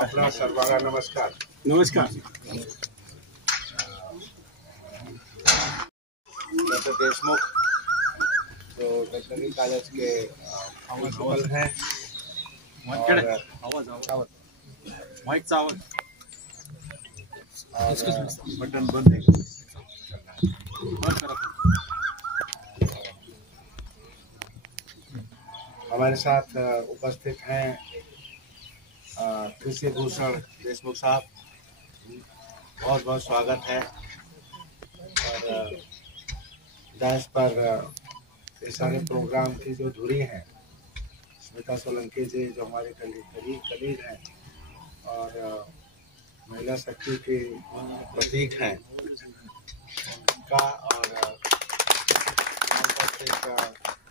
अपना सर्वांगा नमस्कार। नमस्कार। डॉक्टर देशमुख जो वेटनरी कॉलेज के प्रिंसिपल हैं बटन बंद है। हमारे साथ उपस्थित हैं कृषि भूषण देशमुख साहब, बहुत बहुत स्वागत है। और डायस पर ये सारे प्रोग्राम की जो धुरी हैं, स्मिता सोलंकी जी जो हमारे कलीग हैं और महिला शक्ति के प्रतीक हैं का, और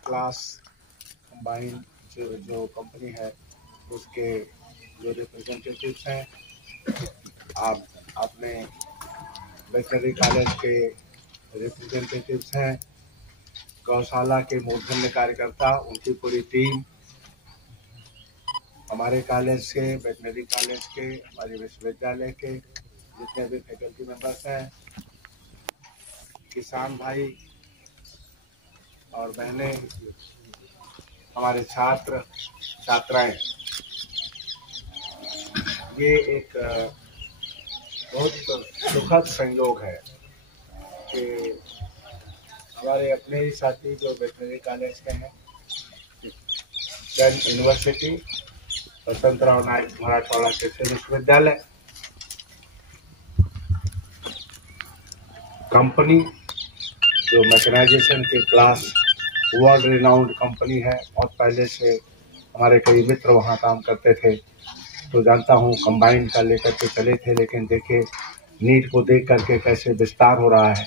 क्लास कंबाइन जो कंपनी है उसके जो रिप्रेजेंटेटिव्स हैं, आपने वेटनरी कॉलेज के रिप्रेजेंटेटिव्स हैं, गौशाला के मूर्धन्य कार्यकर्ता, उनकी पूरी टीम, हमारे कॉलेज के, वेटनरी कॉलेज के, हमारे विश्वविद्यालय के जितने भी फैकल्टी मेंबर्स हैं, किसान भाई और बहनें, हमारे छात्र छात्राएं, ये एक बहुत सुखद संयोग है कि हमारे अपने ही साथी जो वेटनरी कॉलेज के हैं, जैन यूनिवर्सिटी, वसंतराव नायक मराठवाड़ा कृषि विश्वविद्यालय, कंपनी जो मैकेनाइजेशन के क्लास वर्ल्ड रिनाउंड कंपनी है, बहुत पहले से हमारे कई मित्र वहाँ काम करते थे, तो जानता हूँ कंबाइन का लेकर के चले थे, लेकिन देखिए नीट को देख करके कैसे विस्तार हो रहा है,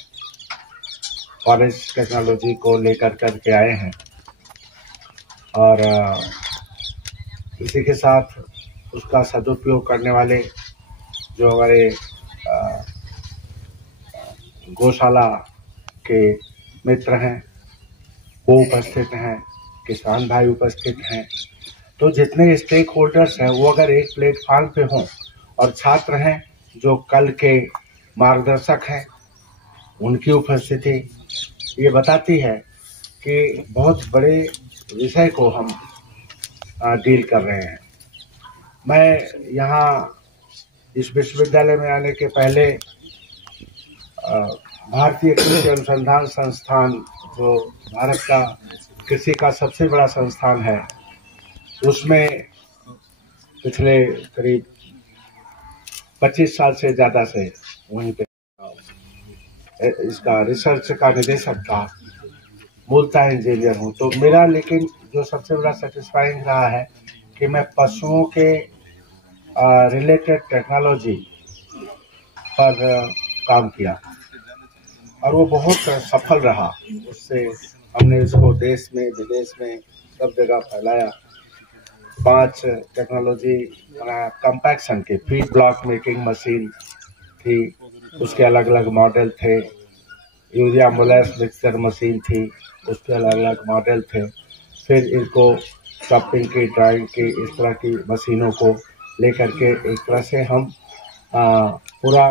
फॉरेस्ट टेक्नोलॉजी को लेकर करके आए हैं। और इसी के साथ उसका सदुपयोग करने वाले जो हमारे गौशाला के मित्र हैं वो उपस्थित हैं, किसान भाई उपस्थित हैं, तो जितने स्टेक होल्डर्स हैं वो अगर एक प्लेटफॉर्म पे हों, और छात्र हैं जो कल के मार्गदर्शक हैं, उनकी उपस्थिति ये बताती है कि बहुत बड़े विषय को हम डील कर रहे हैं। मैं यहाँ इस विश्वविद्यालय में आने के पहले भारतीय कृषि अनुसंधान संस्थान, जो भारत का कृषि का सबसे बड़ा संस्थान है, उसमें पिछले करीब 25 साल से ज़्यादा से वहीं पे इसका रिसर्च का निदेशक था, मूलतः इंजीनियर हूँ। तो मेरा लेकिन जो सबसे बड़ा सेटिस्फाइंग रहा है कि मैं पशुओं के रिलेटेड टेक्नोलॉजी पर काम किया और वो बहुत सफल रहा। उससे हमने इसको देश में विदेश में सब जगह फैलाया। 5 टेक्नोलॉजी कंपैक्शन के फीड ब्लॉक मेकिंग मशीन थी, उसके अलग अलग मॉडल थे, यूरिया मोलेस मिक्सचर मशीन थी, उसके अलग अलग मॉडल थे। फिर इनको चॉपिंग की, ड्राइंग की, इस तरह की मशीनों को लेकर के एक तरह से हम पूरा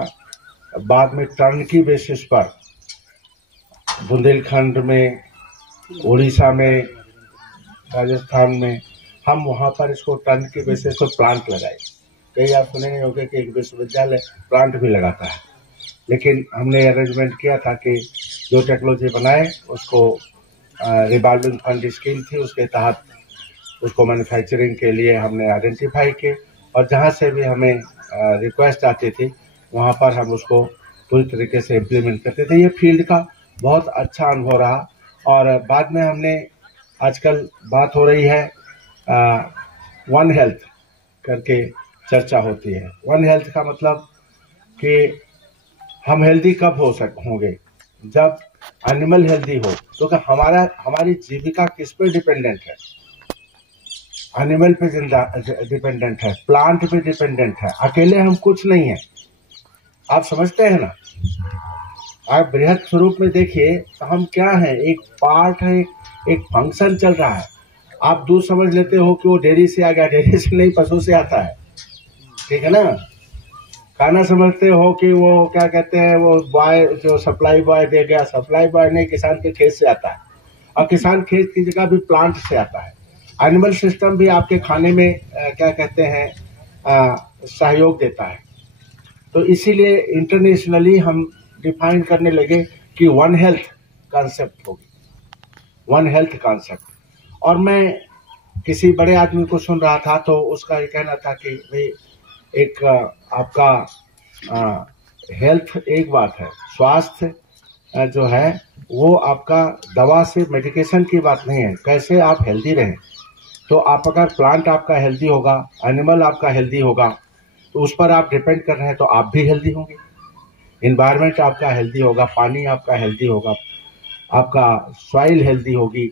बाद में टर्न की बेसिस पर बुंदेलखंड में, उड़ीसा में, राजस्थान में हम वहाँ पर इसको टर्न की बेसिस पर प्लांट लगाए। कई आप सुने होंगे कि एक विश्वविद्यालय प्लांट भी लगाता है, लेकिन हमने अरेंजमेंट किया था कि जो टेक्नोलॉजी बनाए उसको रिवॉल्विंग फंड स्कीम थी, उसके तहत उसको मैन्युफैक्चरिंग के लिए हमने आइडेंटिफाई किए, और जहाँ से भी हमें रिक्वेस्ट आती थी वहाँ पर हम उसको पूरी तरीके से इम्प्लीमेंट करते थे। ये फील्ड का बहुत अच्छा अनुभव रहा। और बाद में हमने, आजकल बात हो रही है वन हेल्थ करके चर्चा होती है। वन हेल्थ का मतलब कि हम हेल्दी कब होंगे, जब एनिमल हेल्दी हो। तो हमारी जीविका किस पे डिपेंडेंट है? एनिमल पे डिपेंडेंट है, प्लांट पे डिपेंडेंट है, अकेले हम कुछ नहीं है। आप समझते हैं ना? आप बृहद स्वरूप में देखिए तो हम क्या है, एक पार्ट है, एक फंक्शन चल रहा है। आप दूध समझ लेते हो कि वो डेयरी से आ गया, डेयरी से नहीं, पशु से आता है। ठीक है ना। खाना समझते हो कि वो क्या कहते हैं, वो बॉय जो सप्लाई बॉय दे गया, सप्लाई बॉय नहीं, किसान के खेत से आता है, और किसान खेत की जगह भी प्लांट से आता है। एनिमल सिस्टम भी आपके खाने में क्या कहते हैं सहयोग देता है। तो इसीलिए इंटरनेशनली हम डिफाइन करने लगे कि वन हेल्थ कॉन्सेप्ट होगी, वन हेल्थ कॉन्सेप्ट। और मैं किसी बड़े आदमी को सुन रहा था तो उसका ये कहना था कि भाई एक आपका हेल्थ एक बात है, स्वास्थ्य जो है वो आपका दवा से मेडिकेशन की बात नहीं है, कैसे आप हेल्दी रहें। तो आप अगर प्लांट आपका हेल्दी होगा, एनिमल आपका हेल्दी होगा, तो उस पर आप डिपेंड कर रहे हैं तो आप भी हेल्दी होंगे। इन्वायरमेंट आपका हेल्दी होगा, पानी आपका हेल्दी होगा, आपका सॉइल हेल्दी होगी,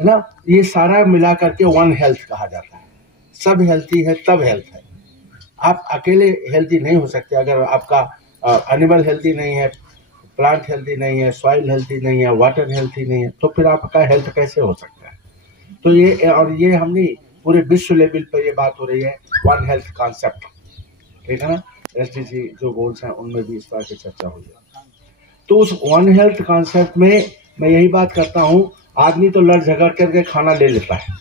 है ना। ये सारा मिला करके वन हेल्थ कहा जाता है। सब हेल्थी है तब हेल्थ है। आप अकेले हेल्दी नहीं हो सकते। अगर आपका एनिमल हेल्दी नहीं है, प्लांट हेल्दी नहीं है, सॉइल हेल्दी नहीं है, वाटर हेल्दी नहीं है, तो फिर आपका हेल्थ कैसे हो सकता है। तो ये हमने पूरे विश्व लेवल पर ये बात हो रही है, वन हेल्थ कॉन्सेप्ट, ठीक है ना। एसडीजी जो गोल्स हैं उनमें भी इस तरह की चर्चा हुई है। तो उस वन हेल्थ कॉन्सेप्ट में मैं यही बात करता हूँ, आदमी तो लड़ झगड़ करके खाना ले लेता है।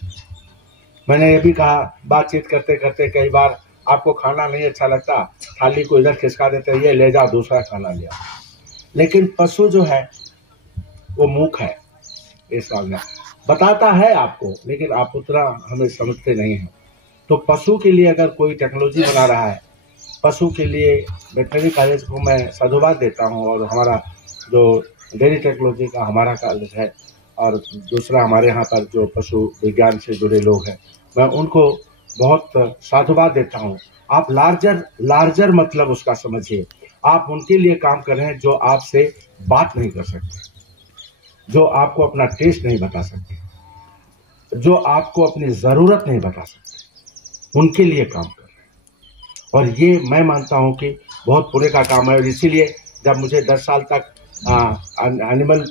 मैंने ये भी कहा बातचीत करते करते, कई बार आपको खाना नहीं अच्छा लगता, थाली को इधर खिसका देते हैं, ये ले जाओ दूसरा खाना लिया। लेकिन पशु जो है वो मूक है, इस साल में बताता है आपको, लेकिन आप उतना हमें समझते नहीं हैं। तो पशु के लिए अगर कोई टेक्नोलॉजी बना रहा है, पशु के लिए वेटनरी कॉलेज को मैं साधुवाद देता हूँ। और हमारा जो डेयरी टेक्नोलॉजी का हमारा कॉलेज है, और दूसरा हमारे यहाँ पर जो पशु विज्ञान से जुड़े लोग हैं, मैं उनको बहुत साधुवाद देता हूँ। आप लार्जर मतलब उसका समझिए, आप उनके लिए काम कर रहे हैं जो आपसे बात नहीं कर सकते, जो आपको अपना टेस्ट नहीं बता सकते, जो आपको अपनी ज़रूरत नहीं बता सकते, उनके लिए काम कर रहे हैं। और ये मैं मानता हूँ कि बहुत पुण्य का काम है। और इसीलिए जब मुझे 10 साल तक एनिमल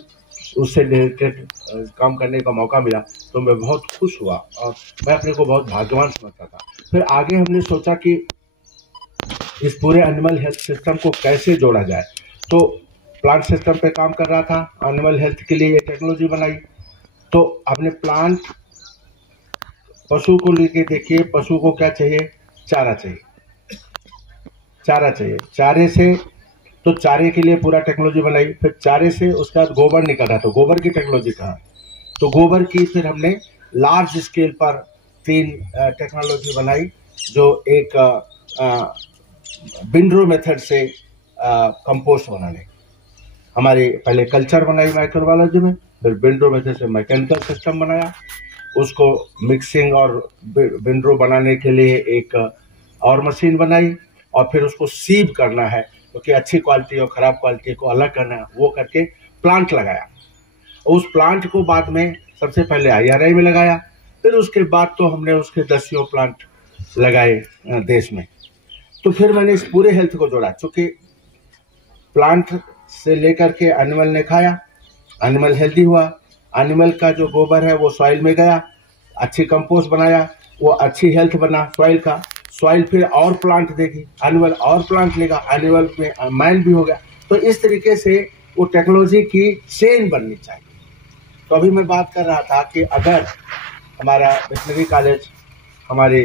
उससे रिलेटेड काम करने का मौका मिला तो मैं बहुत खुश हुआ और मैं अपने को बहुत भाग्यवान समझता था। फिर आगे हमने सोचा कि इस पूरे एनिमल हेल्थ सिस्टम को कैसे जोड़ा जाए। तो प्लांट सिस्टम पे काम कर रहा था, एनिमल हेल्थ के लिए ये टेक्नोलॉजी बनाई। तो अपने प्लांट पशु को लेके देखिए, पशु को क्या चाहिए, चारा चाहिए, चारा चाहिए। चारे से तो चारे के लिए पूरा टेक्नोलॉजी बनाई। फिर चारे से उसके बाद गोबर निकल रहा, तो गोबर की टेक्नोलॉजी कहाँ, तो गोबर की फिर हमने लार्ज स्केल पर 3 टेक्नोलॉजी बनाई। जो एक विंडरो मेथड से कंपोस्ट बनाने, हमारे पहले कल्चर बनाई माइक्रोबायोलॉजी में, फिर विंडरो मेथड से मैकेनिकल सिस्टम बनाया, उसको मिक्सिंग और विंडरो बनाने के लिए एक और मशीन बनाई, और फिर उसको सीव करना है क्योंकि अच्छी क्वालिटी और ख़राब क्वालिटी को अलग करना है, वो करके प्लांट लगाया। उस प्लांट को बाद में सबसे पहले IRI में लगाया, फिर उसके बाद तो हमने उसके 10 प्लांट लगाए देश में। तो फिर मैंने इस पूरे हेल्थ को जोड़ा, चूँकि प्लांट से लेकर के एनिमल ने खाया, एनिमल हेल्दी हुआ, एनिमल का जो गोबर है वो सॉइल में गया, अच्छी कंपोस्ट बनाया, वो अच्छी हेल्थ बना सॉइल का, सॉइल फिर और प्लांट देगी, एनिमल और प्लांट लेगा, एनिमल में मैन भी हो गया। तो इस तरीके से वो टेक्नोलॉजी की चेन बननी चाहिए। तो अभी मैं बात कर रहा था कि अगर हमारा वेटनरी कॉलेज, हमारी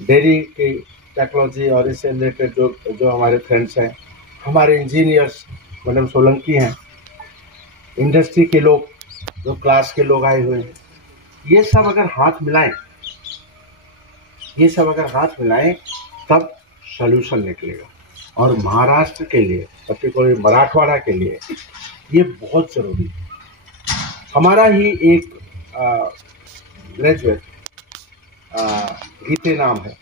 डेयरी की टेक्नोलॉजी और इससे रिलेटेड जो हमारे फ्रेंड्स हैं, हमारे इंजीनियर्स मैडम सोलंकी हैं, इंडस्ट्री के लोग, जो क्लास के लोग आए हुए हैं, ये सब अगर हाथ मिलाएं, तब सॉल्यूशन निकलेगा। और महाराष्ट्र के लिए, पर्टिकुलरली मराठवाड़ा के लिए ये बहुत ज़रूरी है। हमारा ही एक ग्रेजुएट गीते नाम है,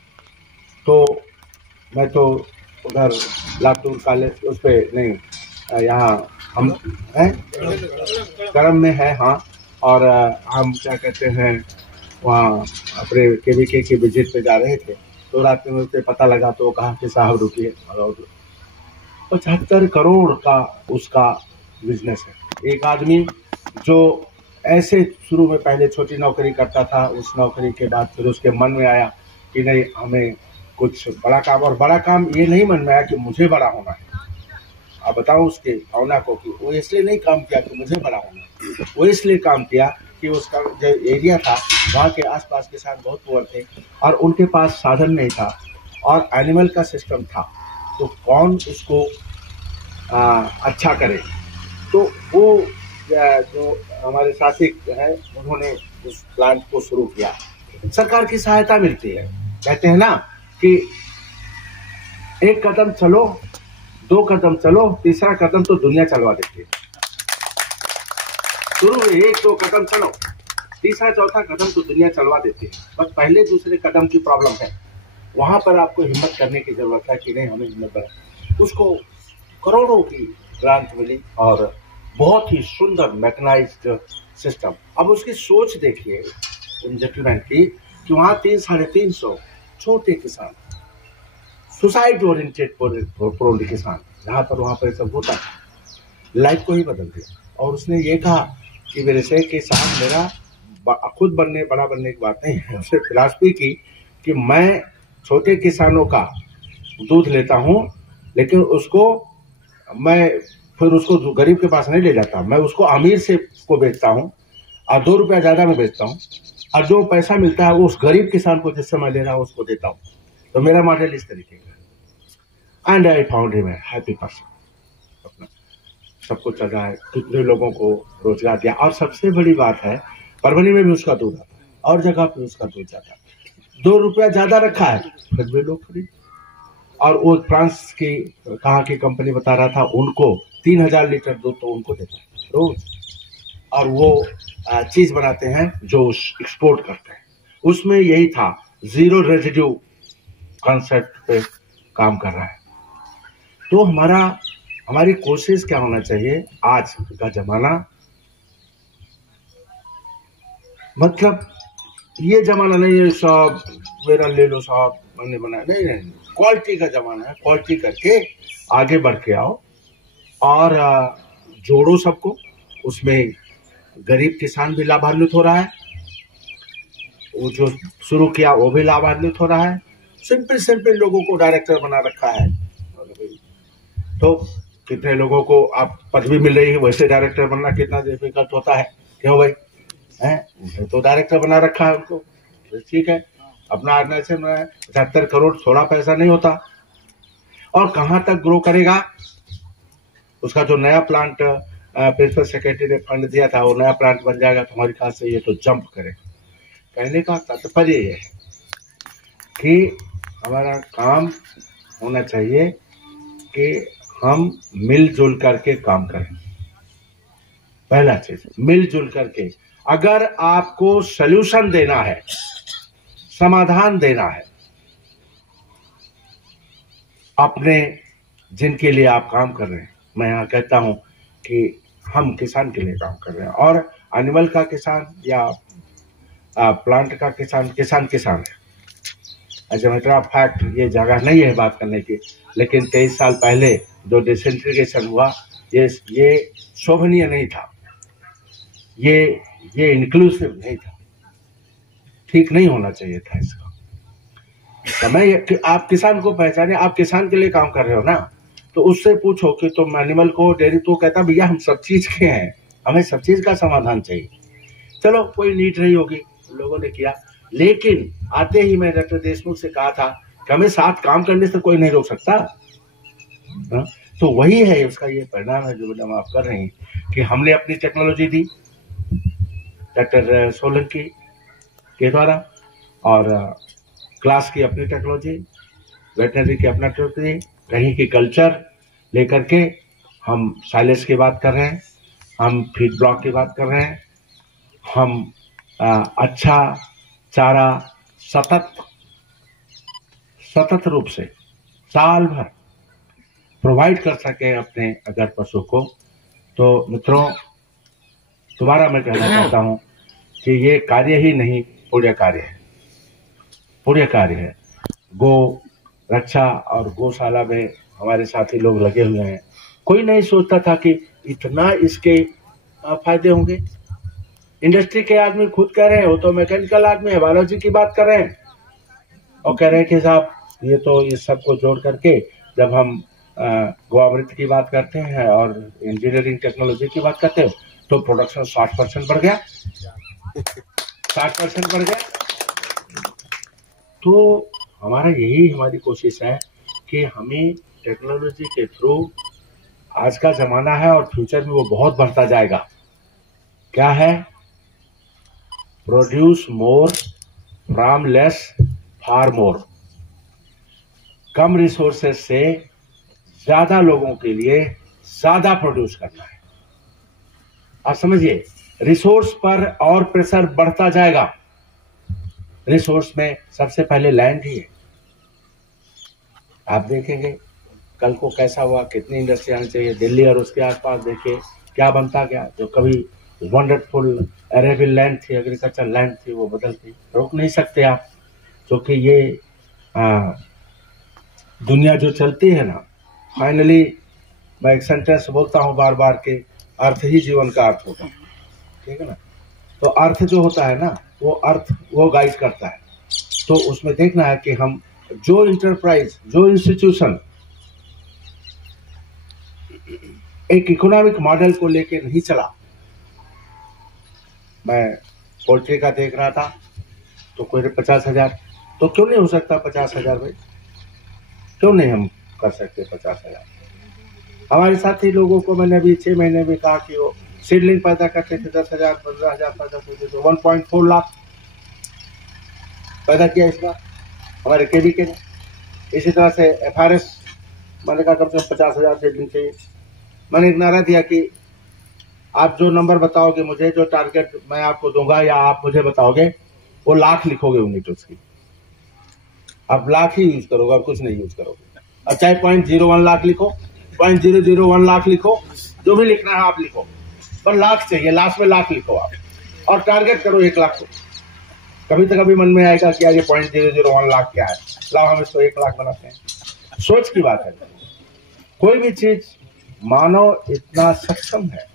तो मैं तो उधर लातूर कॉलेज उस पर नहीं, यहाँ हम हैं करम में है, हाँ। और हम क्या कहते हैं वहाँ अपने KVK की विजिट पे जा रहे थे, तो रात में उसे पता लगा तो कहा कि साहब रुकिए, और 75 करोड़ का उसका बिजनेस है। एक आदमी जो ऐसे शुरू में पहले छोटी नौकरी करता था, उस नौकरी के बाद फिर उसके मन में आया कि नहीं, हमें कुछ बड़ा काम, और बड़ा काम ये नहीं मन में आया कि मुझे बड़ा होना है। आप बताओ उसके भावना को कि वो इसलिए नहीं काम किया कि मुझे बड़ा होना है, वो इसलिए काम किया कि उसका जो एरिया था वहाँ के आसपास किसान बहुत पुअर थे और उनके पास साधन नहीं था और एनिमल का सिस्टम था, तो कौन उसको अच्छा करे। तो वो जो हमारे साथी हैं उन्होंने उस प्लांट को शुरू किया। सरकार की सहायता मिलती है, कहते हैं ना कि एक कदम चलो, दो कदम चलो, तीसरा कदम तो दुनिया चलवा देती है। शुरू में एक दो कदम चलो, तीसरा चौथा कदम तो दुनिया चलवा देती है। बस पहले दूसरे कदम की प्रॉब्लम है, वहां पर आपको हिम्मत करने की जरूरत है कि नहीं हमें हिम्मत है। उसको करोड़ों की ग्रांट मिली और बहुत ही सुंदर मैकेनाइज्ड सिस्टम। अब उसकी सोच देखिए इन जेंटलमैन की कि वहां 300-350 छोटे किसान, सुसाइड ओरिएंटेड प्रोली किसान, जहां पर वहां पर सब होता है, लाइफ को ही बदल दिया। और उसने ये कहा कि मेरे से कि साहब मेरा खुद बड़ा बनने की बात नहीं है, उसने फिलॉसफी की कि मैं छोटे किसानों का दूध लेता हूँ, लेकिन उसको मैं फिर उसको गरीब के पास नहीं ले जाता, मैं उसको अमीर से को बेचता हूँ और 2 रुपया ज्यादा में बेचता हूँ, और जो पैसा मिलता है वो उस गरीब किसान को जिससे मैं ले रहा हूँ उसको देता हूँ। तो मेरा मॉडल इस तरीके का। And I found him a happy person. सब कुछ चल रहा है, कितने लोगों को रोजगार दिया। और सबसे बड़ी बात है, परभनी में भी उसका दूध आता है और जगह पे उसका दूध जाता है। 2 रुपया ज्यादा रखा है फिर भी लोग खरीद। और वो फ्रांस की कहाँ की कंपनी बता रहा था, उनको 3000 लीटर दूध तो उनको देता है रोज। और वो चीज बनाते हैं जो एक्सपोर्ट करते हैं। उसमें यही था, जीरो रेजिड्यू कॉन्सेप्ट पे काम कर रहा है। तो हमारी कोशिश क्या होना चाहिए, आज का जमाना मतलब ये जमाना नहीं है साहब मेरा ले लो साहब मैंने बनाया, नहीं, क्वालिटी का जमाना है। क्वालिटी करके आगे बढ़ के आओ और जोड़ो सबको। उसमें गरीब किसान भी लाभान्वित हो रहा है, वो जो शुरू किया वो भी लाभान्वित हो रहा है। सिंपल लोगों को डायरेक्टर बना रखा है, तो कितने लोगों को आप पदवी मिल रही है, वैसे डायरेक्टर बनना कितना डिफिकल्ट होता है। क्यों भाई हैं, तो डायरेक्टर बना रखा है उनको, ठीक है। अपना ऑर्गेनाइजेशन में 75 करोड़ थोड़ा पैसा नहीं होता। और कहां तक ग्रो करेगा, उसका जो नया प्लांट प्रिंसिपल सेक्रेटरी ने फंड दिया था, वो नया प्लांट बन जाएगा तो हमारे ख्याल से ये तो जंप करेगा। कहने का तात्पर्य ये है कि हमारा काम होना चाहिए कि हम मिलजुल करके काम करें। पहला चीज मिलजुल करके, अगर आपको सल्यूशन देना है, समाधान देना है अपने जिनके लिए आप काम कर रहे हैं, मैं यहाँ कहता हूं कि हम किसान के लिए काम कर रहे हैं। और एनिमल का किसान या प्लांट का किसान है। As a matter of fact ये जगह नहीं है बात करने की, लेकिन 23 साल पहले जो डिसेंट्रीगेशन हुआ ये शोभनीय नहीं था, ये इंक्लूसिव नहीं था, ठीक नहीं होना चाहिए था इसका। समय आप किसान को पहचाने, आप किसान के लिए काम कर रहे हो ना, तो उससे पूछो कि तुम एनिमल को डेयरी, तो कहता भैया हम सब चीज के हैं, हमें सब चीज का समाधान चाहिए। चलो कोई नीड रही होगी, लोगों ने किया, लेकिन आते ही मैं डॉक्टर देशमुख से कहा था कि हमें साथ काम करने से कोई नहीं रोक सकता। हा? तो वही है, उसका ये परिणाम है जो मैडम आप कर रहे हैं कि हमने अपनी टेक्नोलॉजी दी डॉक्टर सोलंकी के द्वारा, और क्लास की अपनी टेक्नोलॉजी, वेटनरी की अपना टेक्नोलॉजी, कहीं की कल्चर लेकर के हम साइलेज की बात कर रहे हैं, हम फीड ब्लॉक की बात कर रहे हैं, हम अच्छा चारा सतत रूप से साल भर प्रोवाइड कर सके अपने अगर पशु को। तो मित्रों दोबारा मैं कहना चाहता हूं कि ये कार्य ही नहीं, पुण्य कार्य है। गो रक्षा और गौशाला में हमारे साथी लोग लगे हुए हैं। कोई नहीं सोचता था कि इतना इसके फायदे होंगे। इंडस्ट्री के आदमी खुद कह रहे हैं, वो तो मैकेनिकल आदमी है, बायोलॉजी की बात कर रहे हैं और कह रहे हैं कि साहब ये तो इस सबको जोड़ करके जब हम गोवामृत की बात करते हैं और इंजीनियरिंग टेक्नोलॉजी की बात करते हैं तो प्रोडक्शन 60% बढ़ गया, 60% बढ़ गया। तो हमारा यही हमारी कोशिश है कि हमें टेक्नोलॉजी के थ्रू, आज का जमाना है और फ्यूचर में वो बहुत बढ़ता जाएगा, क्या है, produce more from less for more, come resources से ज्यादा लोगों के लिए ज्यादा प्रोड्यूस करना है। आप समझिए, रिसोर्स पर और प्रेशर बढ़ता जाएगा। रिसोर्स में सबसे पहले लैंड ही है। आप देखेंगे कल को कैसा हुआ, कितनी इंडस्ट्री आनी चाहिए, दिल्ली और उसके आसपास देखिए क्या बनता गया। जो कभी वंडरफुल अरेबियन लैंड थी, एग्रीकल्चर लैंड थी, वो बदलती, रोक नहीं सकते आप, क्योंकि ये दुनिया जो चलती है ना, फाइनली मैं एक सेंटेंस बोलता हूँ बार बार के, अर्थ ही जीवन का अर्थ होता है, ठीक है ना। तो अर्थ जो होता है ना, वो अर्थ वो गाइड करता है। तो उसमें देखना है कि हम जो इंटरप्राइज, जो इंस्टीट्यूशन एक इकोनॉमिक मॉडल को लेके नहीं चला। मैं पोल्ट्री का देख रहा था तो कोई 50,000, तो क्यों नहीं हो सकता 50,000 भाई, क्यों नहीं हम कर सकते 50,000। हमारे साथी लोगों को मैंने अभी 6 महीने में कहा कि वो सीडलिंग पैदा करते थे, 10,000 15,000 पैदा करते थे, 1.4 लाख पैदा किया इसका हमारे केवी के ने। इसी तरह से FRS मैंने कहा कम से कम 50,000 सीडलिंग चाहिए। मैंने एक नारा दिया कि आप जो नंबर बताओगे मुझे, जो टारगेट मैं आपको दूंगा या आप मुझे बताओगे, वो लाख लिखोगे यूनिट उसकी, आप लाख ही यूज करोगे और कुछ नहीं यूज करोगे। और चाहे 0.01 लाख लिखो, 0.001 लाख लिखो, जो भी लिखना है आप लिखो, पर लाख चाहिए, लास्ट में लाख लिखो आप, और टारगेट करो 1 लाख को। कभी तो कभी मन में आएगा कि यार ये 0.001 लाख क्या है, लाओ हम इसको 1 लाख बनाते हैं। सोच की बात है। कोई भी चीज मानव इतना सक्षम है,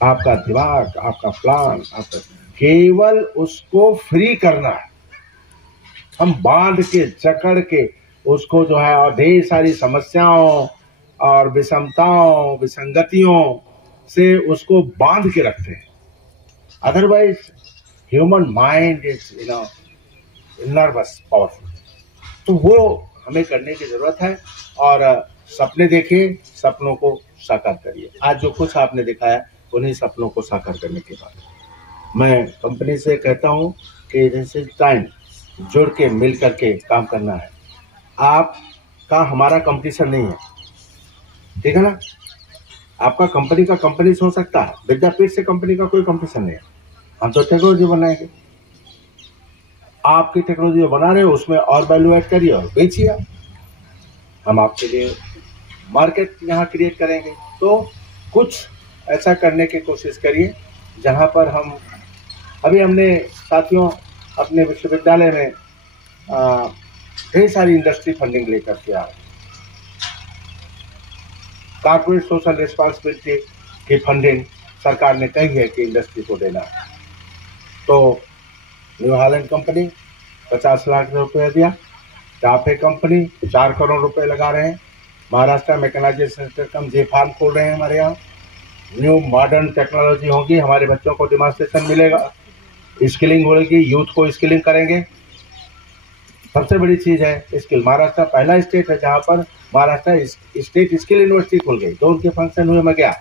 आपका दिमाग, आपका प्लान, आपका केवल उसको फ्री करना है। हम बांध के जकड़ के उसको जो है और ढेर सारी समस्याओं और विषमताओं, विसंगतियों से उसको बांध के रखते हैं। Otherwise human mind is nervous powerful. तो वो हमें करने की जरूरत है। और सपने देखिए, सपनों को साकार करिए। आज जो कुछ आपने दिखाया उन्हीं सपनों को साकार करने के बाद मैं कंपनी से कहता हूं कि जैसे टाइम जुड़ के मिल करके काम करना है। आपका हमारा कंपटीशन नहीं है, ठीक है ना। आपका कंपनी का कंपनी हो सकता है, विद्यापीठ से कंपनी का कोई कंपटीशन नहीं है। हम तो टेक्नोलॉजी बनाएंगे, आपकी टेक्नोलॉजी बना रहे हो उसमें और वैल्यू ऐड करिए और बेचिए। हम आपके लिए मार्केट यहाँ क्रिएट करेंगे। तो कुछ ऐसा करने की कोशिश करिए जहाँ पर हम अभी हमने साथियों अपने विश्वविद्यालय में ढेर सारी इंडस्ट्री फंडिंग लेकर के आए। कॉर्पोरेट सोशल रिस्पॉन्सिबिलिटी की फंडिंग सरकार ने कही है कि इंडस्ट्री को देना है। तो न्यू हॉलैंड कंपनी 50 लाख रुपए दिया, टाफे कंपनी 4 करोड़ रुपए लगा रहे हैं, महाराष्ट्र मैकेनाइजेशन सेक्टर जे फार्म खोल रहे हैं हमारे यहाँ। न्यू मॉडर्न टेक्नोलॉजी होगी, हमारे बच्चों को डिमॉन्स्ट्रेशन मिलेगा, स्किलिंग होगी, यूथ को स्किलिंग करेंगे। सबसे बड़ी चीज है स्किल। महाराष्ट्र पहला स्टेट है जहां पर महाराष्ट्र स्टेट स्किल यूनिवर्सिटी खुल गई। तो उनके फंक्शन हुए, मैं गया,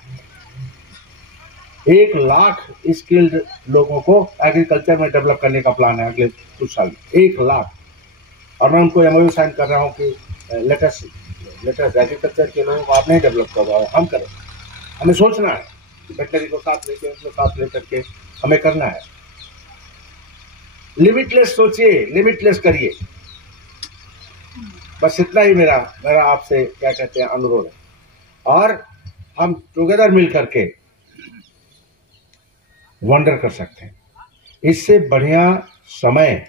1 लाख स्किल्ड लोगों को एग्रीकल्चर में डेवलप करने का प्लान है अगले कुछ साल में, 1 लाख। और मैं उनको MOU साइन कर रहा हूँ कि लेटेस्ट एग्रीकल्चर के लोगों को आप नहीं डेवलप कर रहा हो, हम करें। हमें सोचना है, वेटनरी को साथ लेके, उनको साथ लेकर के हमें करना है। लिमिटलेस सोचिए, लिमिटलेस करिए। बस इतना ही मेरा आपसे क्या कहते हैं अनुरोध है। और हम टुगेदर मिल करके वंडर कर सकते हैं। इससे बढ़िया समय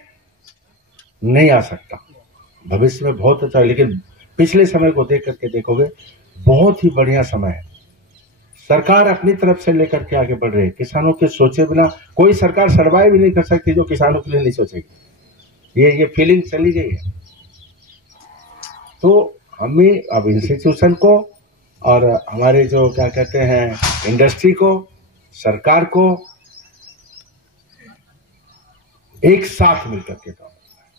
नहीं आ सकता। भविष्य में बहुत अच्छा है, लेकिन पिछले समय को देख करके देखोगे बहुत ही बढ़िया समय है। सरकार अपनी तरफ से लेकर के आगे बढ़ रही है। किसानों के सोचे बिना कोई सरकार सर्वाइव भी नहीं कर सकती जो किसानों के लिए नहीं सोचेगी। ये फीलिंग चली गई है। तो हमें अब इंस्टीट्यूशन को और हमारे जो क्या कहते हैं इंडस्ट्री को, सरकार को एक साथ मिलकर के काम करना है।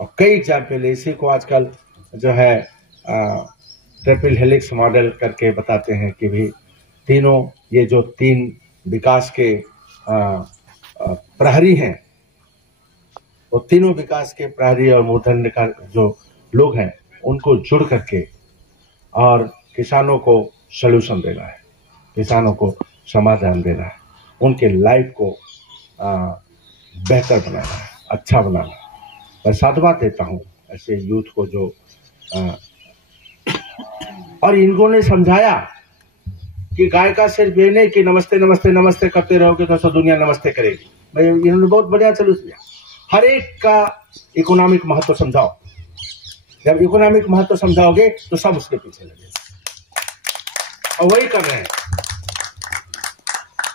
और कई एग्जाम्पल इसी को आजकल जो है ट्रिपल हेलिक्स मॉडल करके बताते हैं कि भी तीनों ये जो तीन विकास के प्रहरी हैं, वो तीनों विकास के प्रहरी और मूर्धन्य का जो लोग हैं उनको जुड़ करके और किसानों को सलूशन देना है, किसानों को समाधान देना है, उनके लाइफ को बेहतर बनाना है, अच्छा बनाना है। मैं साधुवाद देता हूँ ऐसे यूथ को जो और इन्होंने समझाया कि गाय का सिर्फ ये नहीं कि नमस्ते नमस्ते नमस्ते करते रहोगे तो सब दुनिया नमस्ते करेगी। मैं इन्होंने बहुत बढ़िया सलूशन दिया। हर एक का इकोनॉमिक महत्व समझाओ। जब इकोनॉमिक महत्व समझाओगे तो सब उसके पीछे लगेगा, और वही कर रहे हैं,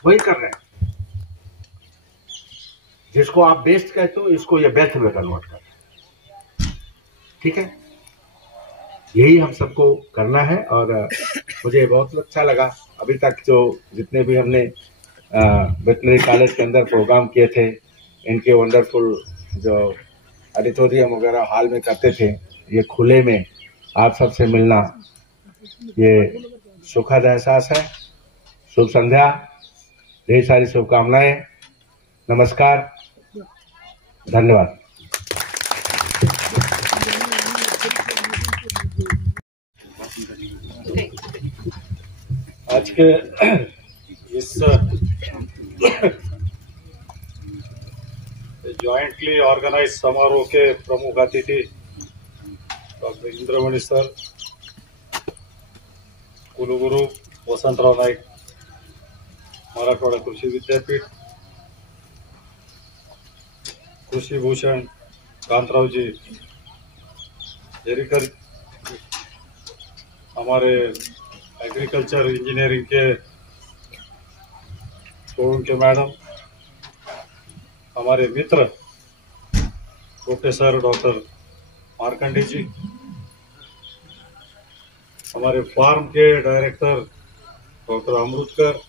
वही कर रहे हैं। जिसको आप बेस्ट कहते हो, इसको ये बेस्ट में कन्वर्ट कर रहे हैं। ठीक है, यही हम सबको करना है। और मुझे बहुत अच्छा लगा अभी तक जो जितने भी हमने वेटनरी कॉलेज के अंदर प्रोग्राम किए थे, इनके वंडरफुल जो ऑडिटोरियम वगैरह हॉल में करते थे, ये खुले में आप सबसे मिलना ये सुखद एहसास है। शुभ संध्या, ढेर सारी शुभकामनाएं, नमस्कार, धन्यवाद। आज के इस जॉइंटली ऑर्गेनाइज समारोह के प्रमुख अतिथि डॉक्टर इंद्रमणि सर, कुलगुरु वसंतराव नाईक, मराठवाडा कृषि विद्यापीठ, कृषि भूषण कांतराव जी जेरीकर, हमारे एग्रीकल्चर इंजीनियरिंग के सोळुंके के मैडम, हमारे मित्र प्रोफेसर डॉक्टर मार्कंडे जी, हमारे फार्म के डायरेक्टर डॉक्टर अमृतकर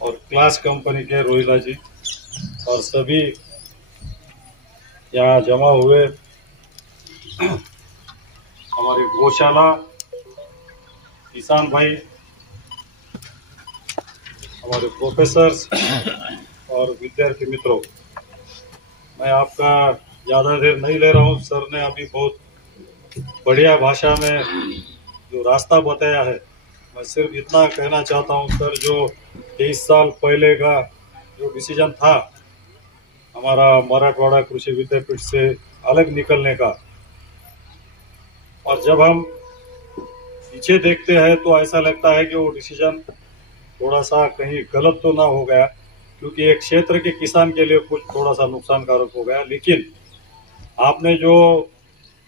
और क्लास कंपनी के रोहिला जी, और सभी यहाँ जमा हुए हमारे गौशाला किसान भाई, हमारे प्रोफेसर्स और विद्यार्थी मित्रों, मैं आपका ज़्यादा देर नहीं ले रहा हूँ। सर ने अभी बहुत बढ़िया भाषा में जो रास्ता बताया है, मैं सिर्फ इतना कहना चाहता हूँ सर, जो 23 साल पहले का जो डिसीजन था हमारा मराठवाड़ा कृषि विद्यापीठ से अलग निकलने का, और जब हम पीछे देखते हैं तो ऐसा लगता है कि वो डिसीजन थोड़ा सा कहीं गलत तो ना हो गया, क्योंकि एक क्षेत्र के किसान के लिए कुछ थोड़ा सा नुकसानकारक हो गया। लेकिन आपने जो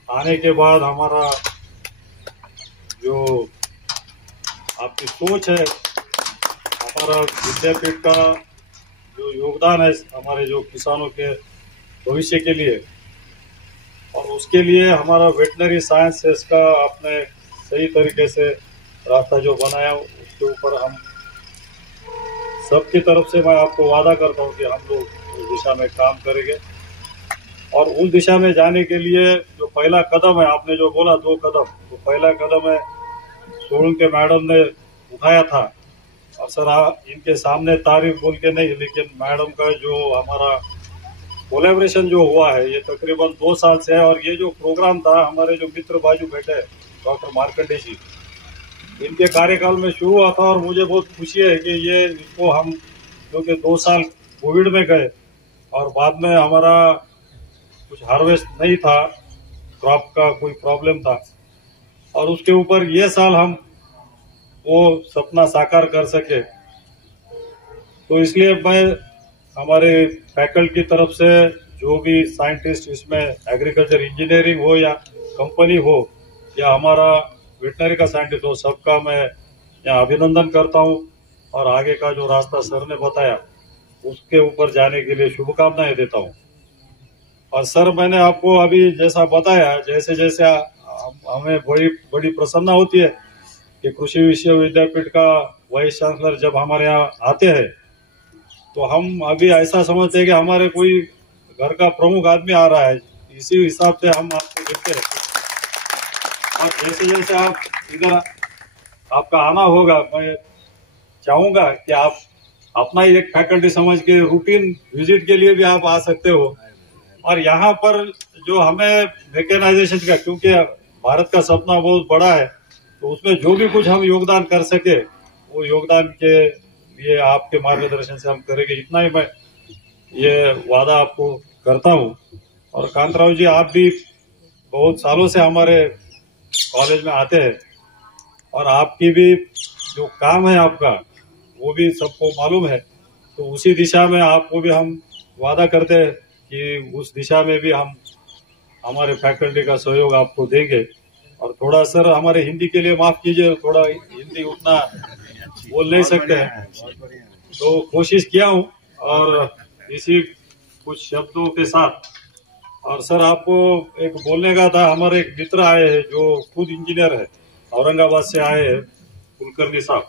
आने के बाद हमारा जो आपकी सोच है, हमारा विद्यापीठ का जो योगदान है हमारे जो किसानों के भविष्य के लिए, और उसके लिए हमारा वेटनरी साइंसेस का आपने सही तरीके से रास्ता जो बनाया, उसके ऊपर हम सबकी तरफ से मैं आपको वादा करता हूं कि हम लोग उस दिशा में काम करेंगे। और उस दिशा में जाने के लिए जो पहला कदम है, आपने जो बोला 2 कदम, तो पहला कदम है सोळुंके मैडम ने उठाया था। और सर इनके सामने तारीफ बोल के नहीं, लेकिन मैडम का जो हमारा कोलैबोरेशन जो हुआ है ये तकरीबन 2 साल से है। और ये जो प्रोग्राम था, हमारे जो मित्र बाजू बैठे डॉक्टर मार्कंडे जी, इनके कार्यकाल में शुरू हुआ था। और मुझे बहुत खुशी है कि ये इसको हम, क्योंकि 2 साल कोविड में गए और बाद में हमारा कुछ हार्वेस्ट नहीं था, क्रॉप का कोई प्रॉब्लम था, और उसके ऊपर ये साल हम वो सपना साकार कर सके। तो इसलिए मैं हमारे फैकल्टी की तरफ से जो भी साइंटिस्ट इसमें एग्रीकल्चर इंजीनियरिंग हो या कंपनी हो या हमारा वेटनरी का साइंटिस्ट हो, सबका मैं यहाँ अभिनंदन करता हूँ। और आगे का जो रास्ता सर ने बताया उसके ऊपर जाने के लिए शुभकामनाएं देता हूँ। और सर मैंने आपको अभी जैसा बताया, जैसे जैसे हमें बड़ी बड़ी प्रसन्नता होती है कि कृषि विश्वविद्यापीठ का वाइस चांसलर जब हमारे यहाँ आते हैं तो हम अभी ऐसा समझते हैं कि हमारे कोई घर का प्रमुख आदमी आ रहा है। इसी हिसाब से हम आपको देखते हैं और जैसे जैसे आप इधर आपका आना होगा, मैं चाहूंगा कि आप अपना ही एक फैकल्टी समझ के रूटीन विजिट के लिए भी आप आ सकते हो। और यहाँ पर जो हमें मैकेनाइजेशन का, क्योंकि भारत का सपना बहुत बड़ा है, तो उसमें जो भी कुछ हम योगदान कर सके वो योगदान के लिए आपके मार्गदर्शन से हम करेंगे, इतना ही मैं ये वादा आपको करता हूँ। और कांतराव जी, आप भी बहुत सालों से हमारे कॉलेज में आते हैं और आपकी भी जो काम है आपका वो भी सबको मालूम है, तो उसी दिशा में आपको भी हम वादा करते हैं कि उस दिशा में भी हम हमारे फैकल्टी का सहयोग आपको देंगे। और थोड़ा सर हमारे हिंदी के लिए माफ कीजिए, थोड़ा हिंदी उतना बोल नहीं सकते हैं, तो कोशिश किया हूँ और इसी कुछ शब्दों के साथ। और सर आपको एक बोलने का था, हमारे एक मित्र आए हैं जो खुद इंजीनियर है, औरंगाबाद से आए हैं, कुलकर्णी साहब।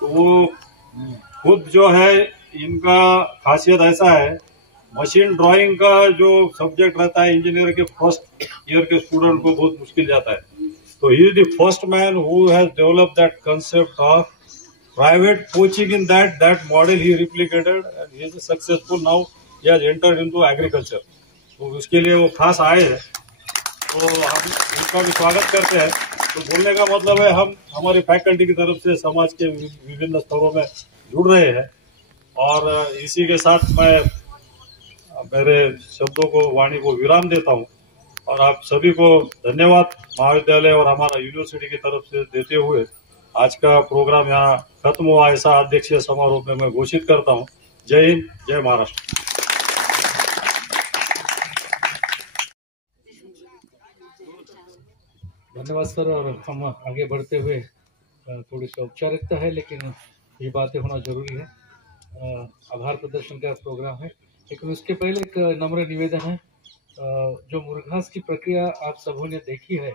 तो वो खुद जो है, इनका खासियत ऐसा है, मशीन ड्राइंग का जो सब्जेक्ट रहता है इंजीनियर के फर्स्ट ईयर के स्टूडेंट को बहुत मुश्किल जाता है। तो he is the first man who has developed that concept of private coaching in that model he replicated and he is successful now, he has entered into agriculture. तो उसके लिए वो खास आए हैं, तो हम उनका भी स्वागत करते हैं। तो बोलने का मतलब है, हम हमारी फैकल्टी की तरफ से समाज के विभिन्न स्तरों में जुड़ रहे हैं। और इसी के साथ मैं मेरे शब्दों को, वाणी को विराम देता हूं और आप सभी को धन्यवाद महाविद्यालय और हमारा यूनिवर्सिटी की तरफ से देते हुए आज का प्रोग्राम यहाँ खत्म हुआ, ऐसा अध्यक्षीय समारोह में मैं घोषित करता हूँ। जय हिंद, जय महाराष्ट्र। धन्यवाद सर। और हम आगे बढ़ते हुए, थोड़ी सी औपचारिकता है लेकिन ये बातें होना जरूरी है। आभार प्रदर्शन का प्रोग्राम है, लेकिन उसके पहले एक नम्र निवेदन है। जो मुर्घास की प्रक्रिया आप सबों ने देखी है,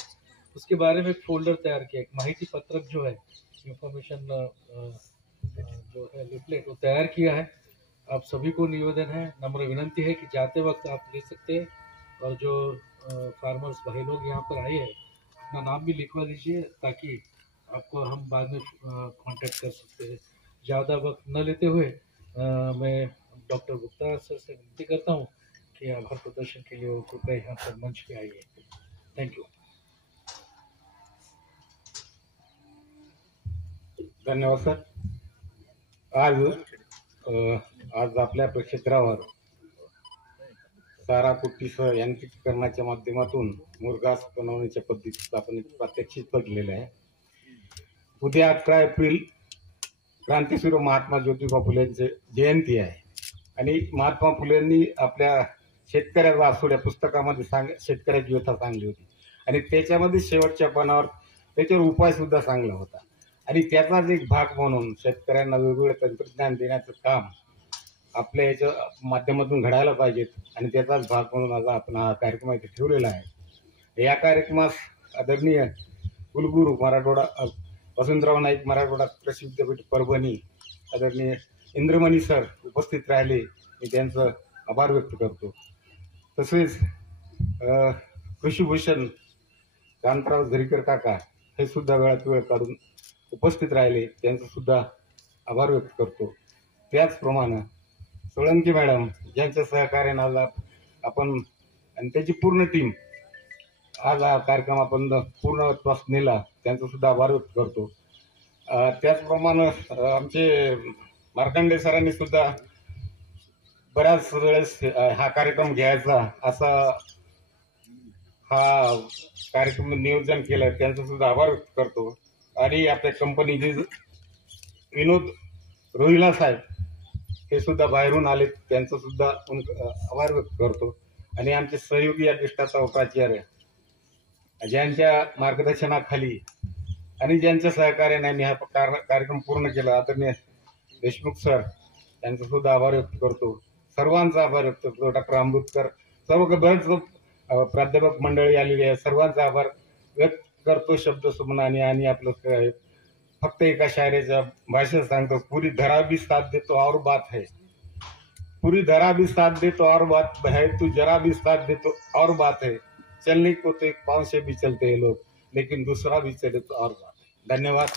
उसके बारे में एक फोल्डर तैयार किया, एक माहिती पत्रक जो है, इंफॉर्मेशन जो है लिफलेट, वो तैयार किया है। आप सभी को निवेदन है, नम्र विनंती है कि जाते वक्त आप ले सकते हैं। और जो फार्मर्स भाई लोग यहाँ पर आए हैं, अपना नाम भी लिखवा लीजिए ताकि आपको हम बाद में कांटेक्ट कर सकते हैं। ज़्यादा वक्त न लेते हुए मैं डॉक्टर गुप्ता सर से विनती करता हूँ कि आभार प्रदर्शन के लिए वो कृपया यहाँ पर मंच पे आइए। Thank you. धन्यवाद सर। आज आपल्या क्षेत्रावर चारा कुट्टीसह यांत्रिकीकरणाच्या माध्यमातून मुरघास बनवण्याच्या पद्धतीचा आपण प्रात्यक्षिक बघितलेलं आहे। उद्या 11 एप्रिल क्रांतीसूर्य महात्मा ज्योतिबा फुलेंची जयंती आहे आणि महात्मा फुलेंनी आपल्या शेतकऱ्याचा वासुड्या पुस्तकामध्ये शेतकऱ्याची व्यथा सांगली होती आणि त्याच्यामध्ये शेवटच्या पानावर त्याच्यावर उपाय सुद्धा सांगला होता आणि त्याचाच एक भाग म्हणून शेतकऱ्यांना वेगवेगळे तंत्रज्ञान देण्याचं काम आपल्या याच्या माध्यमातून घडायला पाहिजेत आणि त्याचाच भाग म्हणून आज आपण हा कार्यक्रम इथे ठेवलेला आहे। या कार्यक्रमास आदरणीय कुलगुरू मराठवाडा वसंतराव नाईक मराठवाडा कृषी विद्यापीठ परभणी आदरणीय इंद्रमणी सर उपस्थित राहिले, मी त्यांचं आभार व्यक्त करतो। तसेच कृषीभूषण कांतराव झरीकर काका हे सुद्धा वेळात वेळ काढून उपस्थित राहिले, त्यांचं सुद्धा आभार व्यक्त करतो। त्याचप्रमाणे सोळंकी मॅडम ज्यांच्या सहकार्याने आज आपण आणि त्याची पूर्ण टीम आज हा कार्यक्रम आपण पूर्णत्वास नेला, त्यांचा सुद्धा आभार व्यक्त करतो। त्याचप्रमाणे आमचे मार्कंडे सरांनी सुद्धा बऱ्याच वेळेस हा कार्यक्रम घ्यायचा असा हा कार्यक्रम नियोजन केलं, त्यांचा सुद्धा आभार व्यक्त करतो। आणि आपल्या कंपनीचे विनोद रोहिला साहेब हे सुद्धा बाहेरून आले, त्यांचं सुद्धा आभार व्यक्त करतो। आणि आमचे सहयोगी अधिष्ठाता प्राचार्य ज्यांच्या मार्गदर्शनाखाली आणि ज्यांच्या सहकार्याने हा कार्यक्रम पूर्ण केला, आदरणीय देशमुख सर यांचा सुद्धा आभार व्यक्त करतो। सर्वांचा आभार व्यक्त करतो। डॉक्टर आंबेडकर सर्व बरेच प्राध्यापक मंडळी आलेली आहे, सर्वांचा आभार व्यक्त करतो शब्द सुमनाने. आणि आपलं काय फक्त एका शायरीचं भाषण सांगतो, पुरी धरा भी साथ दे तो और बात है, पूरी धरा भी साथ दे तो और बात है, तू जरा भी साथ दे तो और बात है, चलने को तो एक पाँव से भी चलते हैं लोग, लेकिन दूसरा भी चले तो और बात है. धन्यवाद.